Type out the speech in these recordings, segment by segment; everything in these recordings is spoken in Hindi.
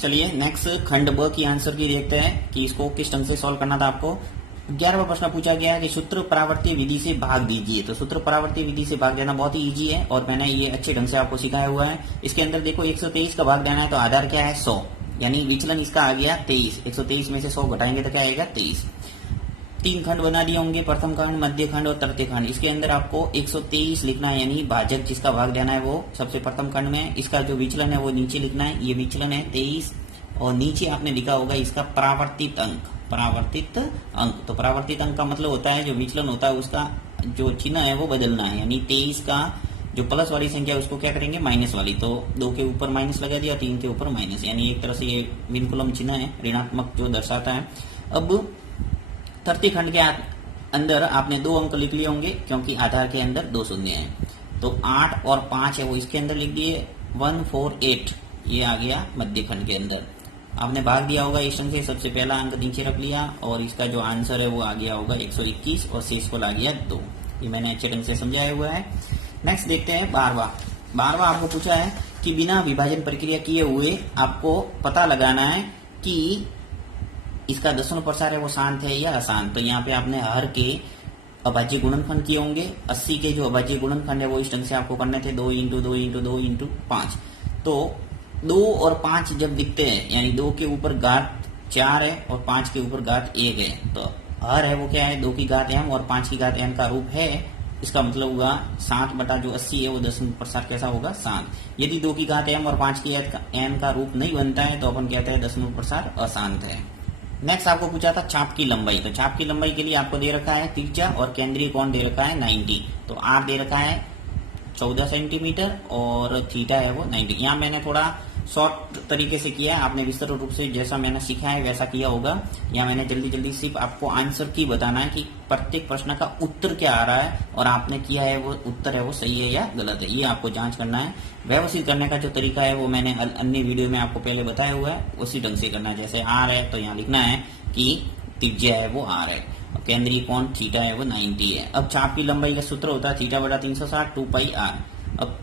चलिए नेक्स्ट खंड ब की आंसर की देखते हैं कि इसको किस ढंग से सॉल्व करना था आपको। 11वां प्रश्न पूछा गया है कि सूत्र परावर्ती विधि से भाग दीजिए। तो सूत्र परावर्ती विधि से भाग देना बहुत ही इजी है और मैंने ये अच्छे ढंग से आपको सिखाया हुआ है। इसके अंदर देखो 123 का भाग देना है तो आधार क्या है 100, यानी विचलन इसका आ गया 23। 123 में से 100 घटाएंगे तो क्या आएगा 23। 3 खंड बना दिए होंगे, प्रथम खंड, मध्य खंड और तृतीय खंड। इसके अंदर आपको 123 लिखना है, यानी भाजक जिसका भाग देना है वो सबसे प्रथम खंड में। इसका जो विचलन है वो नीचे लिखना है, ये विचलन है 23 और नीचे आपने लिखा होगा इसका परावर्तित अंक। परावर्तित अंक, तो परावर्तित अंक का मतलब होता है जो विचलन होता है उसका जो चिन्ह है वो बदलना है, यानी 23 का जो प्लस वाली संख्या उसको क्या करेंगे माइनस वाली। तो 2 के ऊपर माइनस लगा दिया, 3 के ऊपर माइनस, यानी एक तरह से ये विनकुलम चिन्ह है ऋणात्मक जो दर्शाता है। अब तृतीय खंड के अंदर आपने 2 अंक लिख लिए होंगे क्योंकि आधार के अंदर 2 शून्य है। तो 8 और 5 है वो इसके अंदर लिख दिए, 148 ये आ गया मध्य खंड के अंदर। आपने भाग दिया होगा इस ढंग से, सबसे पहला अंक नीचे रख लिया और इसका जो आंसर है वो आ गया होगा 121 और शेषफल आ गया 2। ये मैंने अच्छे ढंग से समझाया हुआ है। नेक्स्ट देखते हैं 12वां आपको पूछा है कि बिना विभाजन प्रक्रिया किए हुए आपको पता लगाना है कि इसका दशमलव प्रसार है वो शांत है या अशांत। तो यहाँ पे आपने हर के अभाज्य गुणनखंड किए होंगे। 80 के जो अभाज्य गुणनखंड है वो इस ढंग से आपको करने थे, 2 × 2 × 2 × 5। तो 2 और 5 जब दिखते हैं, यानी 2 के ऊपर घात 4 है और 5 के ऊपर घात 1 है, तो हर है वो क्या है 2 की घात m और 5 की घात n का रूप है। इसका मतलब होगा 60 बटा जो 80 है वो दशमलव प्रसार कैसा होगा शांत। यदि 2 की घात m और 5 की घात n का रूप नहीं बनता है तो अपन कहते हैं दशमलव प्रसार अशांत है। नेक्स्ट आपको पूछा था चाप की लंबाई। तो चाप की लंबाई के लिए आपको दे रखा है त्रिज्या और केंद्रीय कोण दे रखा है 90। तो r दे रखा है 14 सेंटीमीटर और थीटा है वो 90। यहाँ मैंने थोड़ा शॉर्ट तरीके से किया है, आपने विस्तृत रूप से जैसा मैंने सीखा है वैसा किया होगा। यहाँ मैंने जल्दी सिर्फ आपको आंसर की बताना है कि प्रत्येक प्रश्न का उत्तर क्या आ रहा है और आपने किया है वो उत्तर है वो सही है या गलत है, ये आपको जांच करना है। व्यवस्थित करने का जो तरीका है वो मैंने अन्य वीडियो में आपको पहले बताया हुआ है, उसी ढंग से करना है। जैसे आर है तो यहाँ लिखना है कि त्रिज्या है वो आर है, केंद्रीय कोण थीटा है वो 90 है। अब चाप की लंबाई का सूत्र होता है थीटा बटा 360 2πr। अब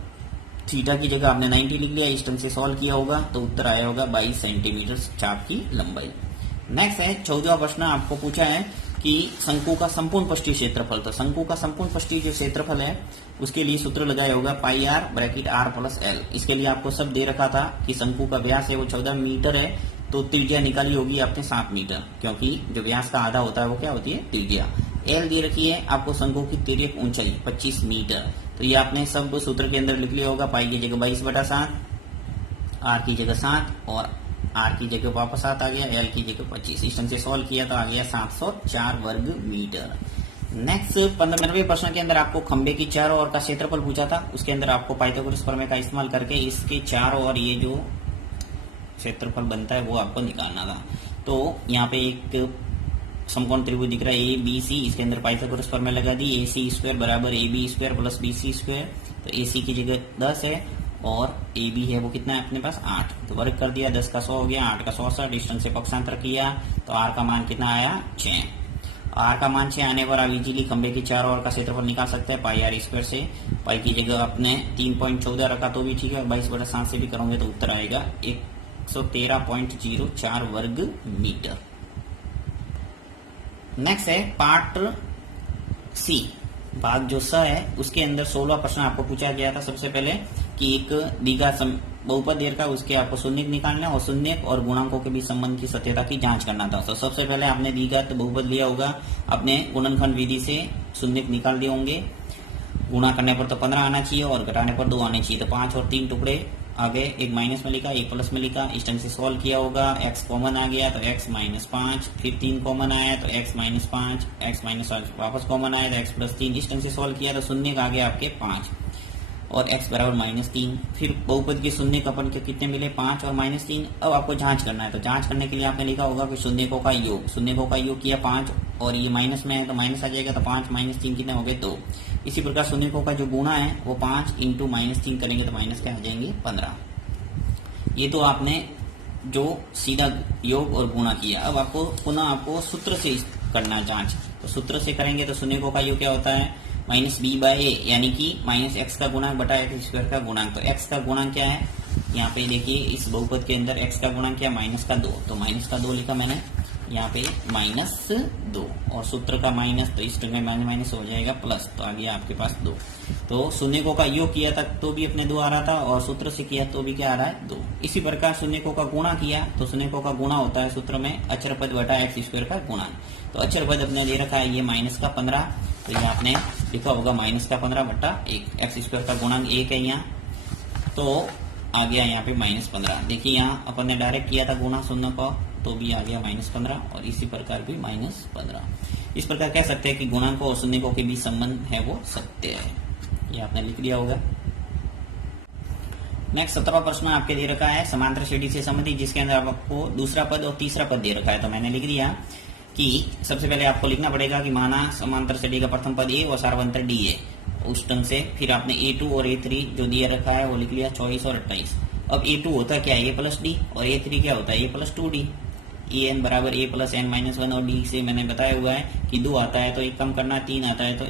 थीटा की जगह आपने 90 लिख लिया, इस ढंग से सॉल्व किया होगा तो उत्तर आया होगा 22 सेंटीमीटर चाप की लंबाई। नेक्स्ट है 14वां प्रश्न आपको पूछा है कि शंकु का संपूर्ण पृष्ठीय क्षेत्रफल। तो शंकु का संपूर्ण पृष्ठीय जो क्षेत्रफल है उसके लिए सूत्र लगाया होगा πr bracket r plus l। इसके लिए आपको सब दे रखा था कि शंकु का व्यास है वो 14 मीटर है, तो त्रिज्या निकाली होगी आपने 7 मीटर, क्योंकि जो व्यास का आधा होता है वो क्या होती है त्रिज्या। l दे रखी है आपको शंकु की तिर्यक ऊंचाई 25 मीटर। तो ये आपने सब सूत्र के अंदर लिख लिया होगा, पाई की जगह 22/7, r की जगह 7 और r की जगह वापस 7 आ गया, l की जगह 25। इस ढंग से सॉल्व किया तो आ गया 704 वर्ग मीटर। नेक्स्ट 15वें प्रश्न के अंदर आपको खंबे की चारों ओर का क्षेत्रफल पूछा था। उसके अंदर आपको पाइथागोरस प्रमेय का इस्तेमाल करके इसके चारों ओर ये जो क्षेत्रफल बनता है वो आपको निकालना था। तो यहाँ पे एक समकोण त्रिभुज दिख रहा है ABC, इसके अंदर पाइथागोरस प्रमेय लगा दी, AC² बराबर AB² प्लस BC²। तो AC की जगह 10 है और AB है वो कितना है अपने पास 8। तो वर्ग कर दिया, 10 का 100 हो गया, 8 का 100 डिस्टेंस से पक्षांतर किया तो R का मान कितना आया 6। R का मान 6 आने पर आप इजीली खंबे की चारों ओर का क्षेत्रफल निकाल सकते हैं πr² से। पाई की जगह आपने 3.14 रखा तो भी ठीक है, 22/7 से भी करोगे तो उत्तर आएगा 113.04 वर्ग मीटर। नेक्स्ट है पार्ट सी, भाग जो स है उसके अंदर 16वां प्रश्न आपको पूछा गया था। सबसे पहले कि एक द्विघात बहुपद दे रखा है उसके आपको शून्यक निकालना है और शून्यक और गुणांकों के बीच संबंध की सत्यता की जांच करना था। तो सबसे पहले आपने द्विघात बहुपद लिया होगा, अपने गुणनखंड विधि से शून्यक निकाल दिए होंगे। गुणा करने पर तो 15 आना चाहिए और घटाने पर 2 आने चाहिए। तो 5 और 3 टुकड़े आ गए, एक माइनस में लिखा एक प्लस में लिखा, इस ढंग से सॉल्व किया होगा। x कॉमन आ गया तो x -5, फिर 3 कॉमन आया तो x -5, x -5 वापस कॉमन आया तो x +3, इस ढंग से सॉल्व किया तो शून्य का आ गया आपके 5 और x बराबर -3। फिर बहुपद के शून्य का अपन के कितने मिले 5 और -3। अब आपको जांच करना है, तो जांच करने के लिए आपने लिखा होगा कि शून्यकों का योग, शून्यकों का योग किया 5 और ये माइनस में है तो माइनस आ जाएगा, तो 5 -3 कितने हो गए 2। इसी प्रकार शून्यकों का जो गुणा है वो 5 × -3 करेंगे तो माइनस क्या आ जाएंगे 15। ये तो आपने जो सीधा योग और गुणा किया। अब आपको पुनः आपको सूत्र से करना जांच। तो सूत्र से करेंगे तो शून्यकों का योग क्या होता है -b/a, यानी कि -x का गुणांक बटा x² का गुणांक। तो x का गुणांक क्या है यहाँ पे देखिए इस बहुपद के अंदर x का गुणा क्या, माइनस का 2, तो माइनस का 2 लिखा मैंने यहाँ पे -2, और सूत्र का माइनस, तो इस टर्म में माइनस माइनस हो जाएगा प्लस, तो आ गया आपके पास 2। तो शून्यकों का योग किया था तो भी अपने 2 आ रहा था, और सूत्र से किया तो भी क्या आ रहा है, 2। इसी प्रकार शून्यकों का गुणा किया तो शून्यकों का गुणा होता है सूत्र में अचर पद बटा एक्स स्क्वायर का गुणा। तो अचर पद अपने दे रखा है ये -15, तो ये आपने लिखा होगा -15 बटा 1, एक्स स्क्वायर का गुणांक 1 है यहाँ, तो आ गया यहाँ पे -15। देखिए यहाँ अपन ने डायरेक्ट किया था गुणा शून्य का, तो भी आ गया -15, और इसी प्रकार भी -15। इस प्रकार कह सकते हैं कि गुणांकों और शून्यकों के बीच संबंध है वो सत्य है, ये आपने लिख लिया होगा। नेक्स्ट 17वां प्रश्न आपके दे रखा है समांतर श्रेणी से संबंधित, जिसके अंदर आपको दूसरा पद और तीसरा पद दे रखा है। तो मैंने लिख दिया कि सबसे पहले आपको लिखना पड़ेगा कि माना समांतर श्रेणी का प्रथम पद ए और सार्वंतर डी है, उस ढंग से फिर आपने A2 और A3 जो दिया रखा है वो लिख लिया 24 और 28। अब A2 होता क्या है, A प्लस डी, और A3 क्या होता है, A प्लस 2D। an बराबर a प्लस n माइनस 1, और d से मैंने बताया हुआ है कि 2 आता है तो 1 कम करना, 3 आता है तो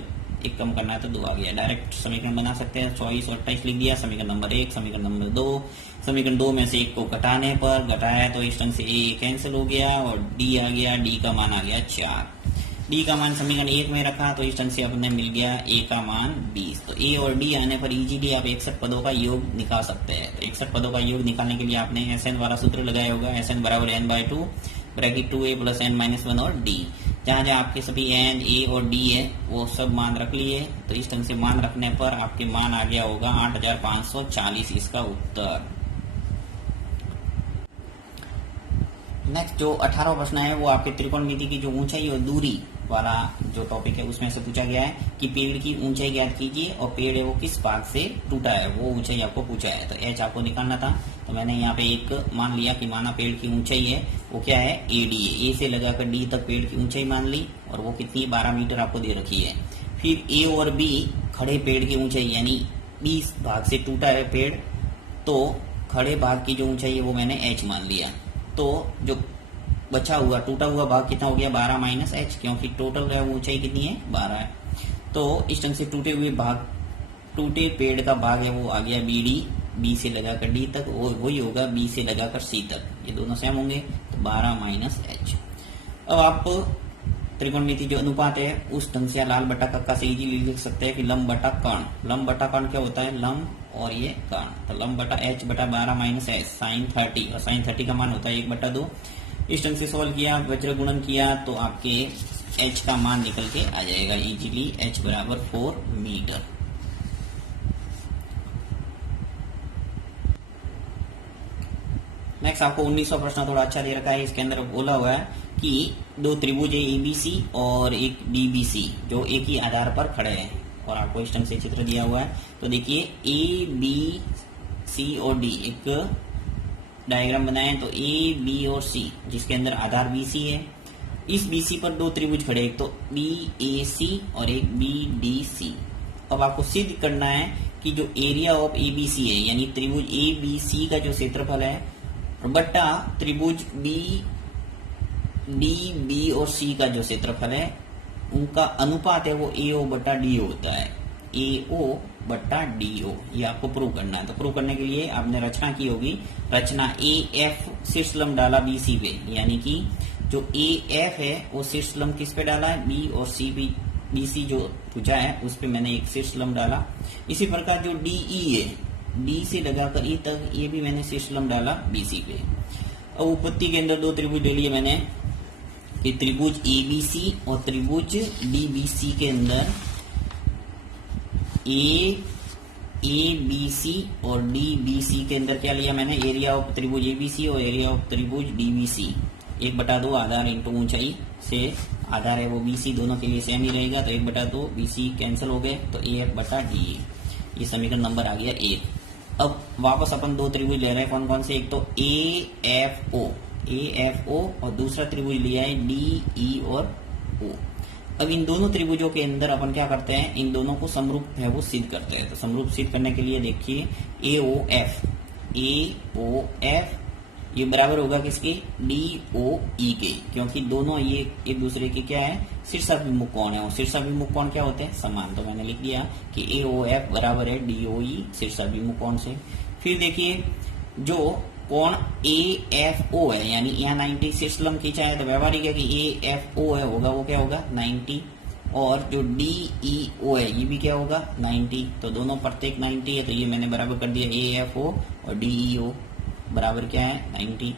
1 कम करना है, तो 2 आ गया। डायरेक्ट समीकरण बना सकते हैं, 24 और 28 लिख दिया। समीकरण नंबर 1, समीकरण नंबर 2, समीकरण 2 में से 1 को घटाने पर घटाया तो इस ढंग से a कैंसिल हो गया और d आ गया, d का मान आ गया 4। d का मान समीकरण 1 में रखा तो इस ढंग से अपने मिल गया a का मान 20। तो a और d आने पर इजीली आप 61 पदों का योग निकाल सकते हैं। तो 61 पदों का योग निकालने के लिए आपने Sn वाला सूत्र लगाया होगा, Sn बराबर n/2 bracket 2a plus n minus 1 और d। जहाँ जहाँ आपके सभी n, a और d है वो सब मान रख लिए। तो इस ढंग से मान रखने पर आपके मान आ गया होगा 8540, इसका उत्तर। नेक्स्ट जो 18वां प्रश्न है वो आपके त्रिकोणमिति की जो ऊंचाई और दूरी वाला जो टॉपिक है उसमें से पूछा गया है कि पेड़ की ऊंचाई ज्ञात कीजिए और पेड़ है वो किस भाग से टूटा है, वो ऊंचाई आपको पूछा है। तो एच आपको निकालना था, तो मैंने यहाँ पे एक मान लिया कि माना पेड़ की ऊंचाई है वो क्या है, AD है। A से लगाकर D तक पेड़ की ऊंचाई मान ली, और वो कितनी 12 मीटर आपको दे रखी है। फिर A और B खड़े पेड़ की ऊंचाई, यानी B भाग से टूटा है पेड़, तो खड़े भाग की जो ऊंचाई है वो मैंने H मान लिया। तो जो बचा हुआ टूटा हुआ भाग कितना हो गया, 12 माइनस H, क्योंकि टोटल ऊंचाई कितनी है, 12 है। तो इस ढंग से टूटे हुए भाग, टूटे पेड़ का भाग है वो आ गया BD, B से लगाकर D तक, वही होगा B से लगाकर C तक, ये दोनों सेम होंगे, तो 12 माइनस H। अब आप त्रिकोणमिति जो अनुपात है उस ढंग से लाल बटा कक्का से इजीली लिख सकते हैं कि लंब बटा कर्ण। लंब बटा कर्ण क्या होता है, लंब और ये कर्ण। तो लंब बटा H बटा 12 माइनस H साइन 30, और साइन 30 का मान होता है 1/2। इस ढंग से सॉल्व किया, वज्र गुणन किया तो आपके H का मान निकल के आ जाएगा इजीली, H बराबर 4 मीटर। नेक्स्ट आपको 19वां प्रश्न थोड़ा अच्छा दे रखा है। इसके अंदर बोला हुआ है कि दो त्रिभुज ABC और एक DBC जो एक ही आधार पर खड़े हैं, और आपको इस ढंग से चित्र दिया हुआ है। तो देखिए ABC और D एक डायग्राम बनाए, तो A, B और C जिसके अंदर आधार BC है। इस BC पर दो त्रिभुज खड़े, एक तो BAC और एक BDC। अब आपको सिद्ध करना है कि जो एरिया ऑफ ABC है, यानी त्रिभुज ABC का जो क्षेत्रफल है बट्टा त्रिभुज DB और C का जो क्षेत्रफल है, उनका अनुपात है वो AO बट्टा DO होता है, AO बट्टा DO। ये आपको प्रूव करना है। तो प्रूव करने के लिए आपने रचना की होगी, रचना AF शीर्ष लंब डाला BC पे, यानी कि जो AF है वो शीर्ष लंब किस पे डाला है, B और C पे, BC जो पूछा है उस पे मैंने एक शीर्ष लंब डाला। इसी प्रकार जो DE है, D से लगाकर E तक, ये भी मैंने शीर्ष लंब डाला BC पे। अब उत्पत्ति के अंदर दो त्रिभुज ले लिए मैंने कि त्रिभुज ABC और त्रिभुज DBC के अंदर ABC और DBC के अंदर क्या लिया मैंने, एरिया ऑफ त्रिभुज ABC और एरिया ऑफ त्रिभुज DBC 1/2 आधार इंटू ऊंचाई से, आधार है वो BC, दोनों के लिए सेम ही रहेगा, तो 1/2 BC कैंसिल हो गए, तो AF बटा DA। ये समीकरण नंबर आ गया 1। अब वापस अपन दो त्रिभुज ले रहे हैं, कौन कौन से, एक तो AFO और दूसरा त्रिभुज लिया है DE और O। अब इन दोनों त्रिभुजों के अंदर अपन क्या करते हैं, इन दोनों को समरूप है वो सिद्ध करते हैं। तो समरूप सिद्ध करने के लिए देखिए AOF ये बराबर होगा किसके, DOE के, क्योंकि दोनों ये एक दूसरे के क्या है, शीर्षाभिमुख कोण है, और शीर्षाभिमुख कोण क्या होते हैं, समान। तो मैंने लिख दिया कि AOF बराबर है DOE शीर्षाभिमुख कोण से। फिर देखिए जो कोण AFO है, यानी यहाँ 90 से लंब खींचा है, तो व्यवहारिक है कि AFO है होगा वो क्या होगा 90, और जो DEO है ये भी क्या होगा 90, तो दोनों प्रत्येक 90 है, तो ये मैंने बराबर कर दिया AFO और DEO बराबर क्या है 90।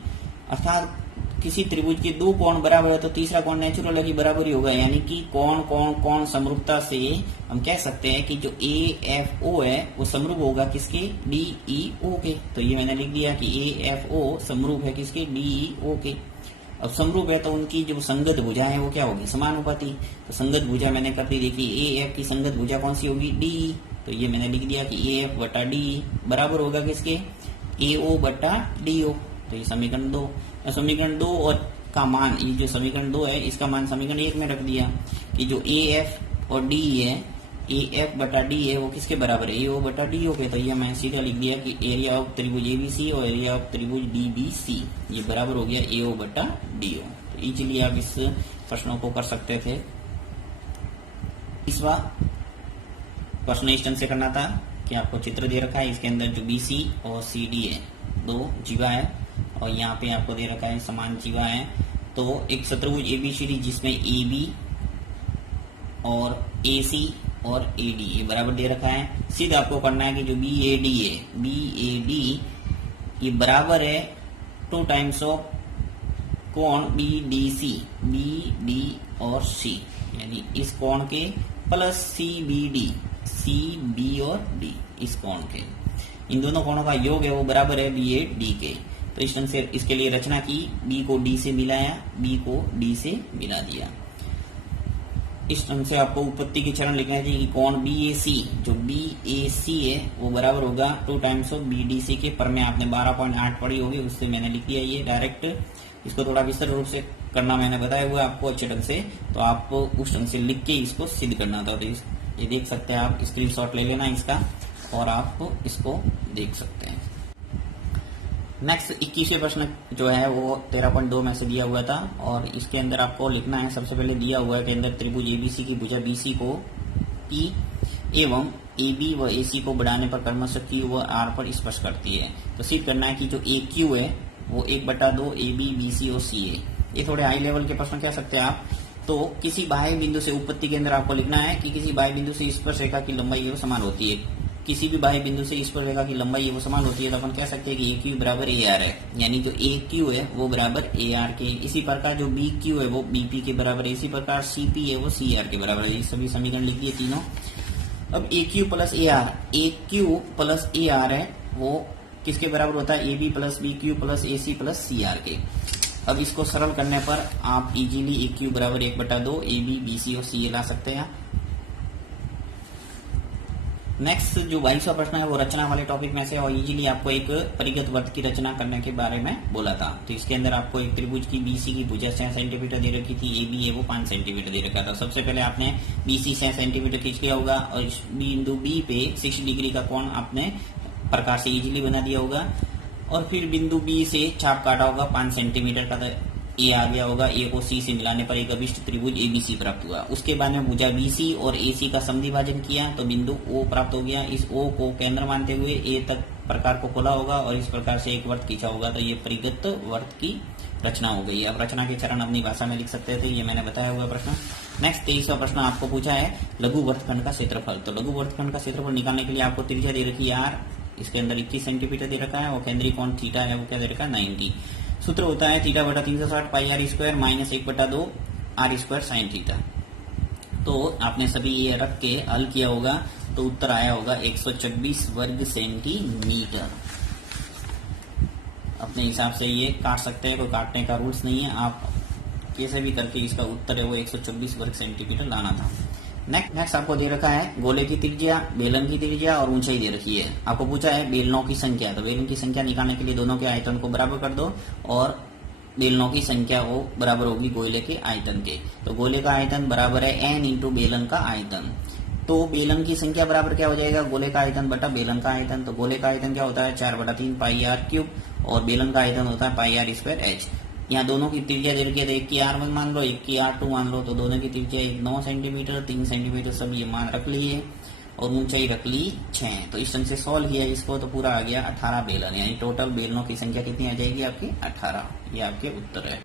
अर्थात किसी त्रिभुज के दो कोण बराबर है तो तीसरा कोण नेचुरल है कि बराबर ही होगा, यानी कि कोण कोण कोण समरूपता से हम कह सकते हैं कि जो AFO है वो समरूप होगा किसके DEO के। तो ये मैंने लिख दिया कि AFO समरूप है किसके DEO के। अब समरूप है तो उनकी जो संगत भुजा है वो क्या होगी समानुपाती। तो संगत भुजा मैंने कर दी, देखिए AF की संगत भुजा कौन सी होगी DE। तो ये मैंने लिख दिया कि AF बटा DE बराबर होगा किसके AO बटा DO। तो ये समीकरण 2, समीकरण 2 और का मान, ये जो समीकरण 2 है इसका मान समीकरण 1 में रख दिया कि जो AF और DE है, AF बटा D है वो किसके बराबर है AO बटा DO के। तो ये मैं सीधा लिख दिया कि एरिया ऑफ त्रिभुज ABC और एरिया ऑफ त्रिभुज DBC ये बराबर हो गया AO बटा DO। तो इजीली आप इस प्रश्नों को कर सकते थे। तीसरा प्रश्न इस ढंग से करना था कि आपको चित्र दे रखा है, इसके अंदर जो BC और CD है दो जीवा है, और यहाँ पे आपको दे रखा है समान जीवा है। तो एक चतुर्भुज ABCD जिसमें AB और AC और AD ये बराबर दे रखा है। सीधा आपको करना है कि जो BAD है, BAD ये बराबर है 2 टाइम्स ऑफ कोण BDC, BD और C, यानी इस कोण के प्लस CBD, CB और D इस कोण के, इन दोनों कोणों का योग है वो बराबर है BAD के। तो इस ढंग से इसके लिए रचना की, B को D से मिलाया, B को D से मिला दिया। इस ढंग से आपको उत्पत्ति के चरण लिखना चाहिए कि कोण BAC, जो BAC है वो बराबर होगा 2 टाइम्स ऑफ BDC के। पर में आपने 12.8 पढ़ी होगी, उससे मैंने लिख दिया ये डायरेक्ट। इसको थोड़ा विस्तार रूप से करना मैंने बताया हुआ आपको अच्छे ढंग से, तो आपको उस ढंग से लिख के इसको सिद्ध करना था। तो ये देख सकते हैं आप, स्क्रीनशॉट ले लेना इसका और आप इसको देख सकते हैं। नेक्स्ट 21वें प्रश्न जो है वो 13.2 में से दिया हुआ था, और इसके अंदर आपको लिखना है, सबसे पहले दिया हुआ है कि अंदर त्रिभुज ABC की भुजा BC को P एवं AB व AC को बढ़ाने पर क्रमशः Q व R पर स्पर्श करती है। तो सिद्ध करना है कि जो AQ है वो 1/2 AB BC और C है। ये थोड़े हाई लेवल के प्रश्न कह सकते हैं आप। तो किसी बाह्य बिंदु से उत्पत्ति के अंदर आपको लिखना है कि किसी बाह्य बिंदु से स्पर्श रेखा की लंबाई समान होती है। किसी भी बाह्य बिंदु से स्पर्श रेखा की लंबाई वो समान होती है, तो अपन कह सकते हैं कि AQ बराबर AR है, यानी जो AQ है वो बराबर AR के। इसी प्रकार जो BQ है वो BP के बराबर है, इसी प्रकार CP है वो CR के बराबर है। ये सभी समीकरण लिख दिए तीनों। अब AQ प्लस AR है वो किसके बराबर होता है AB plus BQ plus AC plus CR के। अब इसको सरल करने पर आप इजीली AQ बराबर 1/2 AB BC और CA ला सकते हैं। नेक्स्ट जो 22वां प्रश्न है वो रचना वाले टॉपिक में से, और इजीली आपको एक परिगत वृत्त की रचना करने के बारे में बोला था। तो इसके अंदर आपको एक त्रिभुज की BC की भुजा 6 सेंटीमीटर दे रखी थी, AB है वो 5 सेंटीमीटर दे रखा था। सबसे पहले आपने BC 6 सेंटीमीटर खींच लिया होगा, और इस बिंदु B पे 60 डिग्री का कोण आपने प्रकार से इजीली बना दिया होगा, और फिर बिंदु B से छाप काटा होगा 5 सेंटीमीटर का, A आ गया होगा। A को C से मिलाने पर एक अभिष्ट त्रिभुज ABC प्राप्त हुआ। उसके बाद में भुजा BC और AC का समद्विभाजन किया तो बिंदु O प्राप्त हो गया। इस O को केंद्र मानते हुए A तक प्रकार को खोला होगा और इस प्रकार से एक वर्त खींचा होगा। तो ये परिगत वर्त की रचना हो गई। अब रचना के चरण अपनी भाषा में लिख सकते थे, ये मैंने बताया हुआ प्रश्न। नेक्स्ट 23वां प्रश्न आपको पूछा है लघु वर्तखंड का क्षेत्रफल। तो लघु वर्तखंड का क्षेत्रफल निकालने के लिए आपको त्रिज्या दे रखी है R, इसके अंदर 21 सेंटीमीटर दे रखा है, और केंद्रीय कोण थीटा है वो क्या दे रखा है 90। सूत्र होता है थीटा बटा 360 पाई R square minus 1/2 R square sine theta. तो आपने सभी ये रख के हल किया होगा तो उत्तर आया होगा 126 वर्ग सेंटीमीटर। अपने हिसाब से ये काट सकते हैं, कोई काटने का रूल्स नहीं है, आप कैसे भी करके इसका उत्तर है वो 126 वर्ग सेंटीमीटर लाना था। नेक्स्ट आपको दे रखा है गोले की त्रिज्या, बेलन की त्रिज्या और ऊंचाई दे रखी है। आपको पूछा है बेलनों की संख्या। तो बेलन की संख्या निकालने के लिए दोनों के आयतन को बराबर कर दो, और बेलनों की संख्या वो बराबर होगी गोले के आयतन के। तो गोले का आयतन बराबर है n इंटू बेलन का आयतन। तो बेलन की संख्या बराबर क्या हो जाएगा गोले का आयतन बटा बेलन का आयतन। तो गोले का आयतन क्या होता है 4/3 पाई R क्यूब, और बेलन का आयतन होता है पाई R स्क्वायर H। यहाँ दोनों की त्रिज्या दे रखी है, तो एक की R1 मान लो, एक की R2 मान लो। तो दोनों की त्रिज्या 9 सेंटीमीटर 3 सेंटीमीटर सब ये मान रख लिए। और ऊंचाई रख ली 6। तो इस ढंग से सॉल्व किया इसको तो पूरा आ गया 18 बेलन, यानी टोटल बेलनों की संख्या कितनी आ जाएगी आपकी 18। ये आपके उत्तर है।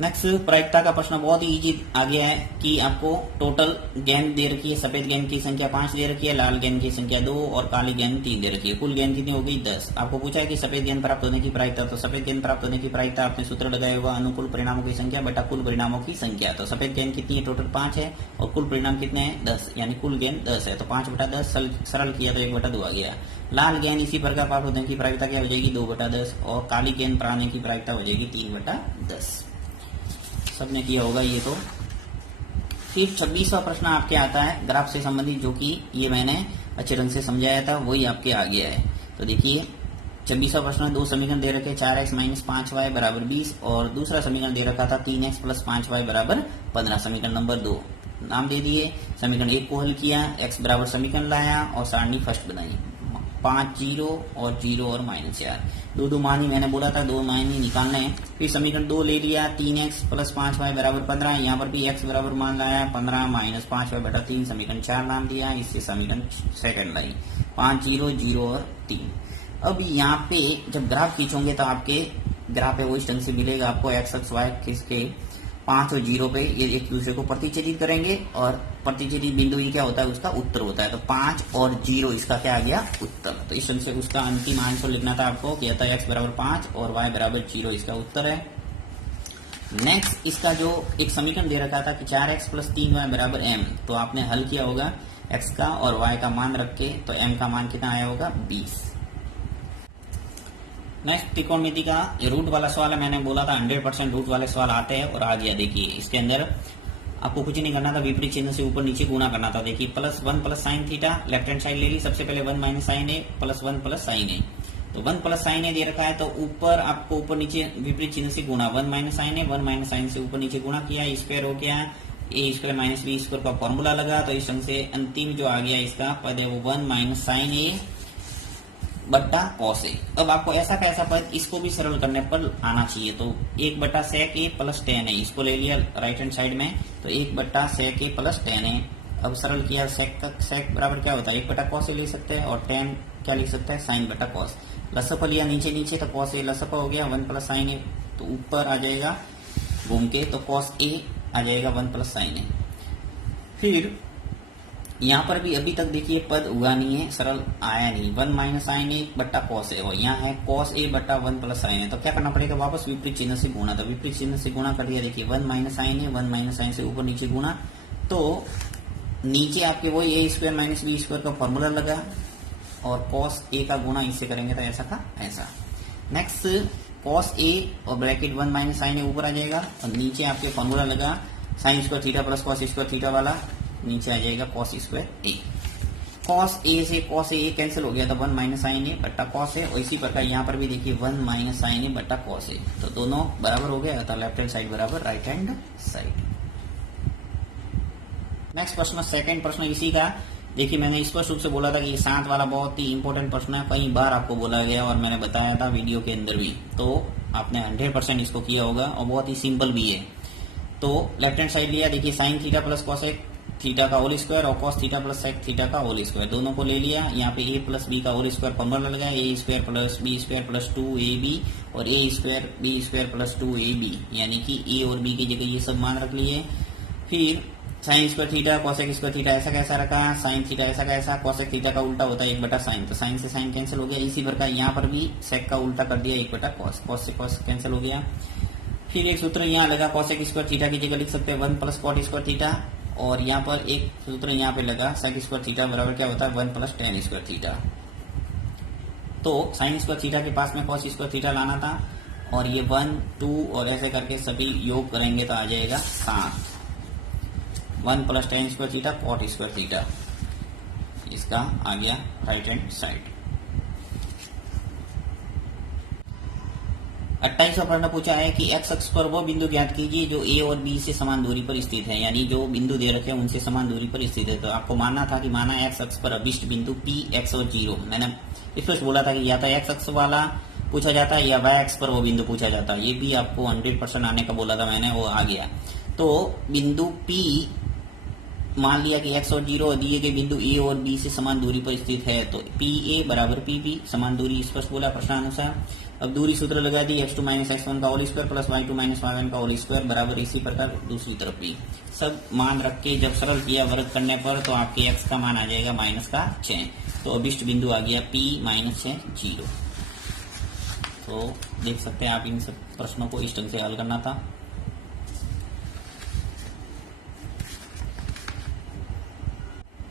नेक्स्ट प्रायिकता का प्रश्न बहुत ही इजी आ गया है कि आपको टोटल गेंद दे रखी है, सफेद गेंद की संख्या 5 दे रखी है, लाल गेंद की संख्या 2 और काली गेंद 3 दे रखी है। कुल गेंद कितनी हो गई 10। आपको पूछा है कि सफेद गेंद प्राप्त होने की प्रायिकता, तो सफेद गेंद प्राप्त होने की प्रायिकता आपने सूत्र लगाया होगा अनुकूल परिणामों की संख्या बटा कुल परिणामों की संख्या। तो सफेद गेंद कितनी है टोटल 5 है और कुल परिणाम कितने हैं 10, यानी कुल गेंद 10 है। तो 5/10 सरल किया तो 1/2 आ गया। लाल गेंद इसी प्रकार प्राप्त होने की प्रायिकता क्या हो जाएगी 2/10 और काली गेंद प्राप्त होने की प्रायिकता हो जाएगी 3/10। सबने किया होगा ये तो। फिर 26वां प्रश्न आपके आता है ग्राफ से संबंधित, जो कि ये मैंने अच्छे ढंग से समझाया था, वही आपके आ गया है। तो देखिए 26वां प्रश्न, दो समीकरण दे रखे 4x - 5y बराबर 20 और दूसरा समीकरण दे रखा था 3x + 5y बराबर 15। समीकरण नंबर 2 नाम दे दिए। समीकरण 1 को हल किया, x बराबर समीकरण लाया और सारणी फर्स्ट बनाई। 5 0 और 0 और -4, दो मान ही मैंने बोला था, दो मान ही निकालने हैं। फिर समीकरण 2 ले लिया 3x + 5y बराबर 15। यहाँ पर भी x बराबर मान लाया 15 - 5y बटा 3। समीकरण 4 नाम दिया, इससे समीकरण सेकंड लाई 5 0 0 और 3। अब यहाँ पे जब ग्राफ खींचोगे तो आपके ग्राफ है वो इस ढंग से मिलेगा आपको। x अक्ष y खींच के 5 और 0 पे ये एक दूसरे को प्रतिच्छेदित करेंगे और प्रतिच्छेदित बिंदु ही क्या होता है उसका उत्तर होता है। तो 5 और 0 इसका क्या आ गया उत्तर। तो इस ढंग से उसका अंतिम आंसर लिखना था आपको, क्या था x बराबर 5 और y बराबर 0 इसका उत्तर है। नेक्स्ट इसका जो एक समीकरण दे रखा था कि 4x + 3y बराबर m, तो आपने हल किया होगा x का और y का मान रख के, तो m का मान कितना आया होगा 20। नेक्स्ट त्रिकोणमिति का ये रूट वाला सवाल है। मैंने बोला था 100% रूट वाले सवाल आते हैं और आ गया। देखिए इसके अंदर आपको कुछ नहीं करना था, विपरीत चिन्ह से ऊपर नीचे गुणा करना था। देखिए +1 + sin theta, left hand side ले ली। सबसे पहले 1 - sin a +1 + sin a, तो 1 + sin a दे रखा है तो ऊपर आपको ऊपर नीचे विपरीत चिन्ह से गुणा। 1 - sin a, 1 - sin से ऊपर नीचे गुणा किया, स्क्वायर हो गया, a² - b² का फॉर्मूला लगा। तो इस ढंग से अंतिम जो आ गया इसका पद है वो 1 - sin a बट्टा cos a। अब आपको ऐसा का ऐसा पद इसको भी सरल करने पर आना चाहिए। तो 1/sec a + tan a, इसको ले लिया राइट हैंड साइड में, तो 1/sec a + tan a। अब सरल किया, sec बराबर क्या होता है 1/cos a ले सकते हैं और tan क्या लिख सकते हैं sin बटा cos। लसप लिया नीचे नीचे तो cos a लसप हो गया 1 + sin a, तो ऊपर आ जाएगा घूम के, तो cos a आ जाएगा 1 + sin a। फिर यहाँ पर भी अभी तक देखिए पद हुआ नहीं है, सरल आया नहीं। 1 - sin a बट्टा cos a, और यहाँ है cos a बट्टा 1 + sin a। तो क्या करना पड़ेगा वापस विपरीत चिन्ह से गुणा। तो विपरीत चिन्ह से गुणा कर दिया। देखिए 1 - sin a, 1 - sin से ऊपर नीचे गुणा, तो नीचे आपके वही a² - b² का फॉर्मूला लगा और cos a का गुणा इससे करेंगे तो ऐसा का ऐसा। नेक्स्ट cos a और ब्रैकेट 1 - sin a ऊपर आ जाएगा और नीचे आपके फॉर्मूला लगा sin² थीटा + cos² थीटा वाला, नीचे आ जाएगा cos² a। cos a से cos a कैंसिल हो गया था 1 - sin a बट्टा cos a, और इसी प्रकार यहाँ पर भी देखिए 1 - sin a बट्टा cos a, तो दोनों बराबर हो गया था, लेफ्ट हैंड साइड बराबर राइट हैंड साइड। नेक्स्ट प्रश्न, सेकंड प्रश्न इसी का। देखिए मैंने स्पष्ट रूप से बोला था कि ये 7 वाला बहुत ही इंपॉर्टेंट प्रश्न है, कई बार आपको बोला गया और मैंने बताया था वीडियो के अंदर भी, तो आपने 100% इसको किया होगा और बहुत ही सिंपल भी है। तो लेफ्ट हैंड साइड लिया, देखिए sin थीटा + cos थीटा का होल स्क्वायर और cos थीटा + sec थीटा का होल स्क्वायर, दोनों को ले लिया। यहाँ पे a + b का होल स्क्वायर फॉर्मूला लगा, a² + b² + 2ab और a² b² + 2ab, यानी कि a और b की जगह ये सब मान रख लिए। फिर sin² थीटा cosec² थीटा ऐसा कैसा रखा, sin थीटा ऐसा कैसा, cosec थीटा का उल्टा होता है 1/sin, तो sin से sin कैंसिल हो गया। इसी प्रकार यहाँ पर भी sec का उल्टा कर दिया 1/cos, cos से cos कैंसिल हो गया। फिर एक सूत्र यहाँ लगा cosec² थीटा की जगह लिख सकते हैं 1 + cot² थीटा, और यहाँ पर एक सूत्र यहाँ पे लगा sec² थीटा बराबर क्या होता है 1 + tan² थीटा। तो sin² थीटा के पास में cos² थीटा लाना था और ये 1 2 और ऐसे करके सभी योग करेंगे तो आ जाएगा 7। 1 + tan² थीटा cot² थीटा, इसका आ गया राइट हैंड साइड। 28वां प्रश्न पूछा है कि x अक्ष पर वो बिंदु ज्ञात कीजिए जो a और b से समान दूरी पर स्थित है, यानी जो बिंदु दे रखे हैं उनसे समान दूरी पर स्थित है। तो आपको मानना था कि माना x अक्ष पर अभिष्ट बिंदु p, x और 0। मैंने स्पष्ट बोला था कि या तो x अक्ष वाला पूछा जाता है या y अक्ष पर वो बिंदु पूछा जाता है। ये भी आपको 100% आने का बोला था मैंने, वो आ गया। तो बिंदु p मान लिया कि x और 0 दिए गए बिंदु a और b से समान दूरी पर स्थित है, तो पी ए बराबर पी बी, समान दूरी स्पष्ट बोला प्रश्नानुसार। अब दूरी सूत्र लगा दी, x2 माइनस x1 का whole square plus y2 minus y1 का होल स्क्वायर बराबर इसी प्रकार दूसरी तरफ भी सब मान रख के जब सरल किया वर्ग करने पर तो आपके x का मान आ जाएगा -6। तो अभिष्ट बिंदु आ गया p -6 0। तो देख सकते हैं आप इन सब प्रश्नों को इस ढंग से हल करना था।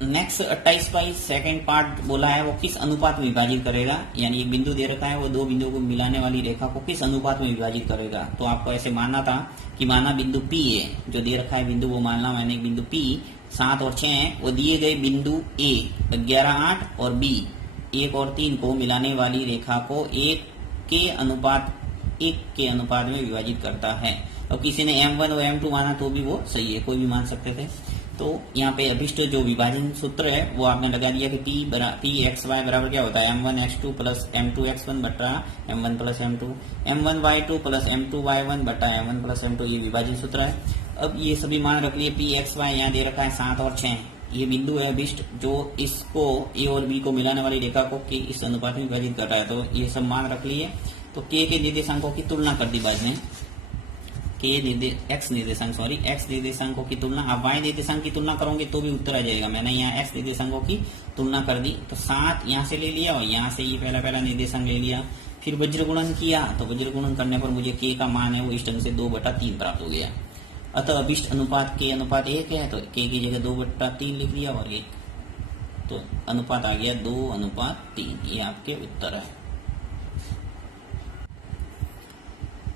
नेक्स्ट 28 का सेकंड पार्ट बोला है वो किस अनुपात में विभाजित करेगा, यानी एक बिंदु दे रखा है वो दो बिंदुओं को मिलाने वाली रेखा को किस अनुपात में विभाजित करेगा। तो आपको ऐसे मानना था कि माना बिंदु P है, जो दे रखा है बिंदु वो मानना मैंने एक बिंदु P 7 और 6 है, वो दिए गए बिंदु A 11 8 और B 1 और 3 को मिलाने वाली रेखा को 1 के अनुपात में विभाजित करता है। और किसी ने M1 और M2 माना तो भी वो सही है, कोई भी मान सकते थे। तो यहाँ पे अभिष्ट जो विभाजन सूत्र है वो आपने लगा दिया कि P x y बराबर क्या होता है M1 x2 plus M2 x1 बटा M1 plus M2, M1 y2 plus M2 y1 बटा M1 प्लस M2, ये विभाजन सूत्र है। अब ये सभी मान रख लिए, P x y यहाँ दे रखा है 7 और 6, ये बिंदु है अभिष्ट जो इसको A और B को मिलाने वाली रेखा को के इस अनुपात में विभाजित कर रहा है। तो ये सब मान रख लिए। तो K के निर्देशांकों की तुलना कर दी बाद में, x निर्देशांकों की तुलना, आप y निर्देशांक की तुलना करोगे तो भी उत्तर आ जाएगा। मैंने यहाँ x निर्देशांकों की तुलना कर दी, तो 7 यहाँ से ले लिया और यहाँ से ये पहला निर्देशांक ले लिया, फिर वज्र गुणन किया, तो वज्र गुणन करने पर मुझे k का मान है वो इस ढंग से 2/3 प्राप्त हो गया। अतः अभिष्ट अनुपात k अनुपात 1 है, तो k की जगह 2/3 लिख लिया और 1, तो अनुपात आ गया 2:3। ये आपके उत्तर है।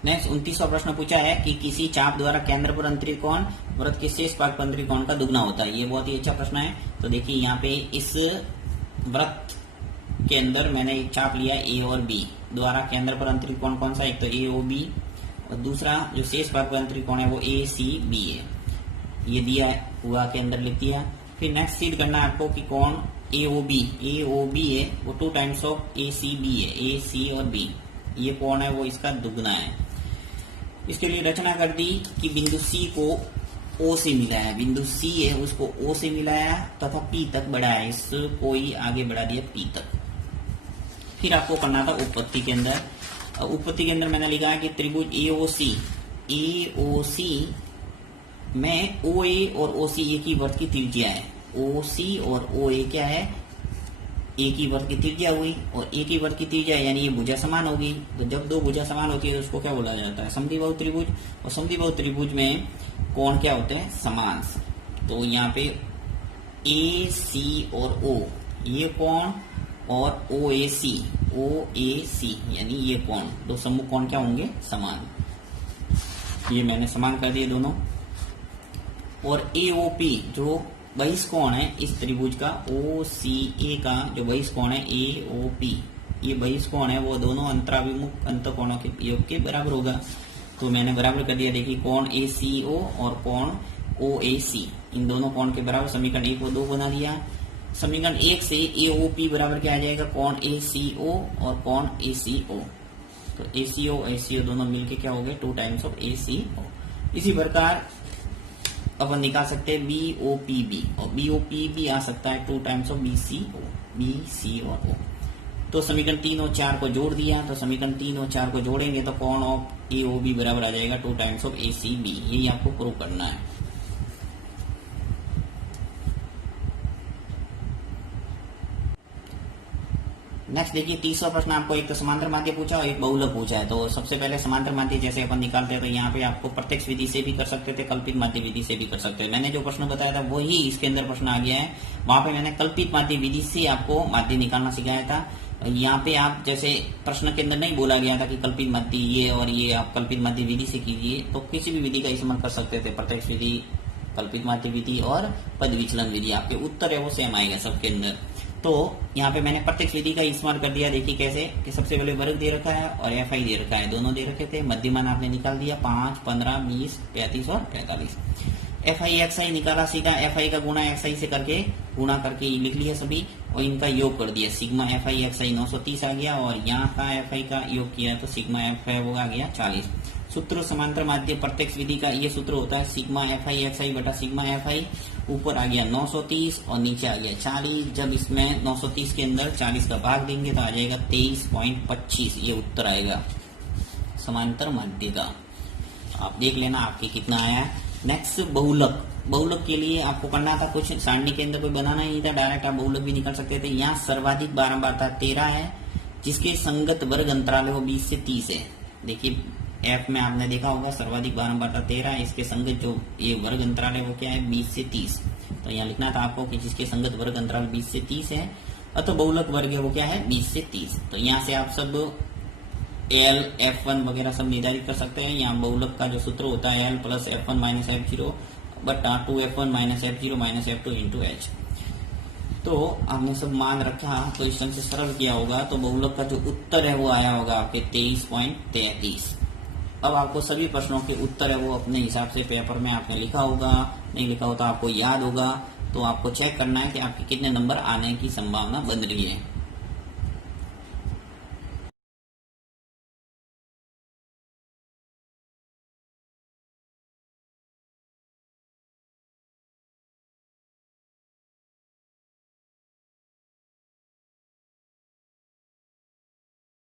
नेक्स्ट 29वां प्रश्न पूछा है कि किसी चाप द्वारा केंद्र पर अंतरिकोण वृत्त के शेष भाग पर अंतरिकोण का दुगना होता है। ये बहुत ही अच्छा प्रश्न है। तो देखिए यहाँ पे इस वृत्त के अंदर मैंने एक चाप लिया A और B द्वारा केंद्र पर अंतरिकोण कौन सा, एक तो AOB और दूसरा जो शेष भाग पर अंतरिकोण है वो ACB है। ये दिया हुआ के अंदर लिख दिया। फिर नेक्स्ट सिद्ध करना है आपको कि कौन AOB है वो 2 टाइम्स ऑफ ACB है, AC और B ये कौन है वो इसका दुगना है। इसके लिए रचना कर दी कि बिंदु C को O से मिलाया, बिंदु C है उसको O से मिलाया तथा P तक बढ़ाया, इसको ही आगे बढ़ा दिया P तक। फिर आपको करना था उत्पत्ति के अंदर। उत्पत्ति के अंदर मैंने लिखा है कि त्रिभुज AOC में OA और OC एक ही वृत्त की त्रिज्या है। OC और OA क्या है, एक ही वृत्त की त्रिज्या हुई, और एक ही वृत्त की त्रिज्या यानी ये भुजा समान होगी। तो जब दो भुजा समान होती है तो उसको क्या बोला जाता है, समद्विबाहु त्रिभुज। और समद्विबाहु त्रिभुज में कोण क्या होते हैं, समान। तो यहाँ पे AC और O ये कोण और OAC यानी ये कोण, दो सम्मुख कोण क्या होंगे, समान। ये मैंने समान कर दिए दोनों। और AOP जो बहिष्कोण है इस त्रिभुज का, OCA का जो बहिष्कोण है AOP, ये बहिष्कोण है वो दोनों अंतराभिमुख अंतःकोणों के योग के बराबर होगा। तो मैंने बराबर कर दिया। देखिए कोण ACO और कोण OAC इन दोनों कोण के बराबर समीकरण 1 व 2 बना दिया। समीकरण 1 से AOP बराबर क्या आ जाएगा, कोण ACO और कोण ACO। तो ACO दोनों मिलके क्या हो गए, 2 टाइम्स ऑफ ACO। इसी प्रकार अपन निकाल सकते हैं BOPB, और BOPB आ सकता है 2 टाइम्स ऑफ BC और O। तो समीकरण 3 और 4 को जोड़ दिया, तो समीकरण 3 और 4 को जोड़ेंगे तो कोण ऑफ AOB बराबर आ जाएगा 2 टाइम्स ऑफ ACB। यही आपको प्रूव करना है। नेक्स्ट देखिए 30वां प्रश्न आपको एक तो समांतर माध्य पूछा और एक बहुलक पूछा है। तो सबसे पहले समांतर माध्य जैसे अपन निकालते हैं तो यहाँ पे आपको प्रत्यक्ष विधि से भी कर सकते थे, कल्पित माध्य विधि से भी कर सकते थे। मैंने जो प्रश्न बताया था वही इसके अंदर प्रश्न आ गया है। वहां पे मैंने कल्पित माध्य विधि से आपको माध्य निकालना सिखाया था। यहाँ पे आप जैसे प्रश्न के अंदर नहीं बोला गया था कि कल्पित माध्य ये और ये आप कल्पित माध्य विधि से कीजिए, तो किसी भी विधि का इस्तेमाल कर सकते थे, प्रत्यक्ष विधि, कल्पित माध्य विधि और पद विचलन विधि। आपके उत्तर है वो सेम आएगा सबके अंदर। तो यहाँ पे मैंने प्रत्यक्ष विधि का इस्तेमाल कर दिया। देखिए कैसे कि सबसे पहले वर्ग दे रखा है और FI दे रखा है, दोनों दे रखे थे। मध्यमान आपने निकाल दिया 5, 15, 20, 35 और 45। FI XI निकाला सीधा, FI का गुणा XI से करके गुणा करके लिख लिया सभी और इनका योग कर दिया। सिग्मा FI XI 930 आ गया और यहाँ का FI का योग किया तो सिग्मा FI वो आ गया 40। सूत्र समांतर माध्य प्रत्यक्ष विधि का ये सूत्र होता है सिग्मा एफ आई एक्स आई बटा सिग्मा एफ आई। ऊपर आ गया 930 और नीचे आ गया 40। जब इसमें 930 के अंदर 40 का भाग देंगे तो आ जाएगा 23.25, ये उत्तर आएगा समांतर माध्य का। आप देख लेना आपके कितना आया है। नेक्स्ट बहुलक। बहुलक के लिए आपको करना था कुछ, सारणी के अंदर कोई बनाना नहीं था, डायरेक्ट आप बहुलक भी निकाल सकते थे। यहाँ सर्वाधिक बारंबारता 13 है, जिसके संगत वर्ग अंतराल है वो 20 से 30 है। देखिए एफ में आपने देखा होगा सर्वाधिक बारंबारता 13 है, इसके संगत जो ये वर्ग अंतराल है वो क्या है 20 से 30। तो यहाँ लिखना था आपको कि जिसके संगत वर्ग अंतराल 20 से 30 है अतः बहुलक वर्ग है वो क्या है 20 से 30। तो यहाँ से आप सब एल F1 वगैरह सब निर्धारित कर सकते हैं। यहाँ बहुलक का जो सूत्र होता है L plus F1 minus F0 बटा 2F1 minus F0 minus F2 into H। तो आपने सब मान रखा तो इस ढंग से सरल किया होगा तो बहुलक का जो उत्तर है वो आया होगा आपके 23.33। अब आपको सभी प्रश्नों के उत्तर है वो अपने हिसाब से पेपर में आपने लिखा होगा, नहीं लिखा होता आपको याद होगा, तो आपको चेक करना है कि आपके कितने नंबर आने की संभावना बन रही है।